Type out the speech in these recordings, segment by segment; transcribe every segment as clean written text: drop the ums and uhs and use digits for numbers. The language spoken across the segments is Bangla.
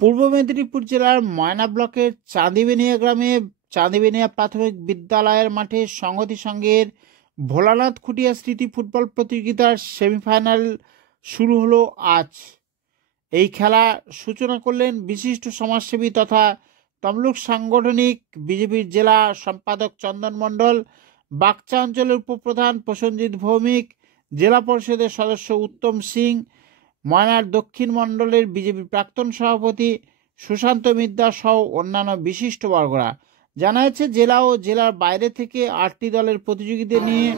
পূর্ব মেদিনীপুর জেলার ময়না ব্লকের চাঁদিবেনিয়া গ্রামে চাঁদিবেনিয়া প্রাথমিক বিদ্যালয়ের মাঠে সংহতি সংঘের ভোলানাথ খুটিয়া স্মৃতি ফুটবল প্রতিযোগিতার সেমিফাইনাল শুরু হলো আজ। এই খেলা সূচনা করলেন বিশিষ্ট সমাজসেবী তথা তমলুক সাংগঠনিক বিজেপির জেলা সম্পাদক চন্দন মণ্ডল, বাগচা অঞ্চলের উপপ্রধান প্রসেনজিৎ ভৌমিক, জেলা পরিষদের সদস্য উত্তম সিং, ময়নার দক্ষিণ মণ্ডলের বিজেপির প্রাক্তন সভাপতি সুশান্ত মিদ্যা সহ অন্যান্য বিশিষ্টবর্গরা। জানা যাচ্ছে জেলা ও জেলার বাইরে থেকে 8টি দলের প্রতিযোগীদের নিয়ে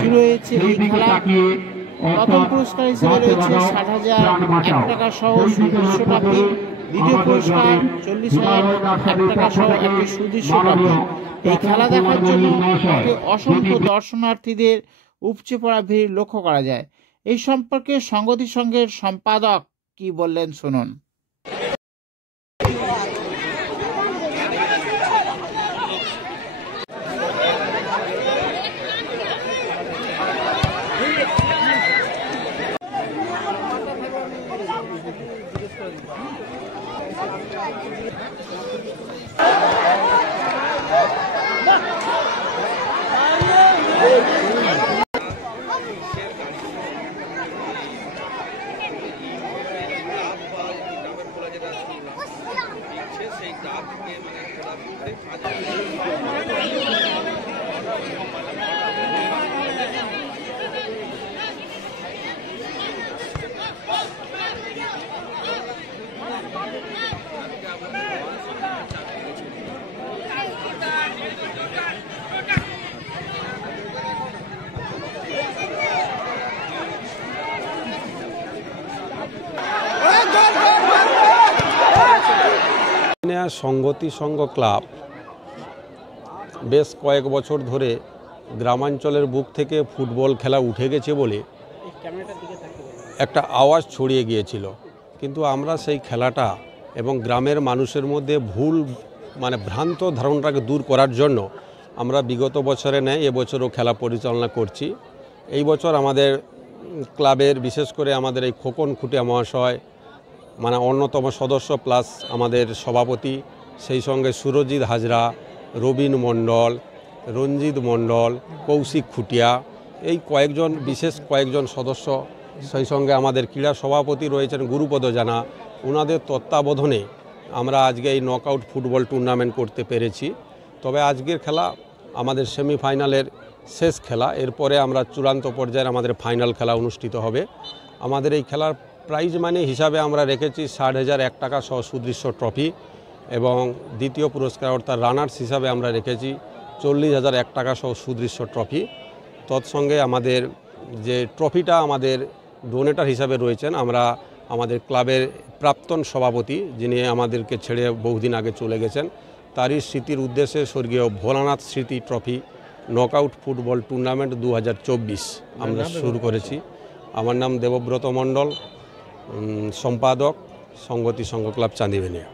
শুরু হয়েছে এই খেলা। প্রথম পুরস্কার হিসেবে রয়েছে 60,001 টাকা সহ সুদৃশ্য ট্রফি, দ্বিতীয় পুরস্কার 40,001 টাকা সহ একটি সুদৃশ্য ট্রফি। এই খেলা দেখার জন্য অসংখ্য দর্শনার্থীদের উপচে পড়া ভিড় লক্ষ্য করা যায়। এই সম্পর্কে সংগতি সংঘের সম্পাদক কি বললেন শুনুন। সংগতি সংঘ ক্লাব বেশ কয়েক বছর ধরে গ্রামাঞ্চলের বুক থেকে ফুটবল খেলা উঠে গেছে বলে একটা আওয়াজ ছড়িয়ে গিয়েছিল, কিন্তু আমরা সেই খেলাটা এবং গ্রামের মানুষের মধ্যে ভুল ভ্রান্ত ধারণাটাকে দূর করার জন্য আমরা বিগত বছরে নেয় এবছরও খেলা পরিচালনা করছি। এই বছর আমাদের ক্লাবের বিশেষ করে আমাদের এই খোকন খুটিয়া মহাশয় অন্যতম সদস্য প্লাস আমাদের সভাপতি, সেই সঙ্গে সুরজিৎ হাজরা, রবীন মণ্ডল, রঞ্জিত মণ্ডল, কৌশিক খুটিয়া, এই বিশেষ কয়েকজন সদস্য, সেই সঙ্গে আমাদের ক্রীড়া সভাপতি রয়েছেন গুরুপদ জানা, ওনাদের তত্ত্বাবধানে আমরা আজকে এই নকআউট ফুটবল টুর্নামেন্ট করতে পেরেছি। তবে আজকের খেলা আমাদের সেমিফাইনালের শেষ খেলা, এরপরে আমরা চূড়ান্ত পর্যায়ে আমাদের ফাইনাল খেলা অনুষ্ঠিত হবে। আমাদের এই খেলার প্রাইজ মানি হিসাবে আমরা রেখেছি 60,001 টাকা সহ সুদৃশ্য ট্রফি, এবং দ্বিতীয় পুরস্কার অর্থাৎ রানার্স হিসাবে আমরা রেখেছি 40,001 টাকা সহ সুদৃশ্য ট্রফি। তৎসঙ্গে আমাদের যে ট্রফিটা আমাদের ডোনেটার হিসাবে রয়েছেন আমরা আমাদের ক্লাবের প্রাক্তন সভাপতি, যিনি আমাদেরকে ছেড়ে বহুদিন আগে চলে গেছেন, তারই স্মৃতির উদ্দেশ্যে স্বর্গীয় ভোলানাথ স্মৃতি ট্রফি নকআউট ফুটবল টুর্নামেন্ট 2024 আমরা শুরু করেছি। আমার নাম দেবব্রত মণ্ডল, সম্পাদক সংগতি সংঘ ক্লাব চাঁদিবেনিয়া।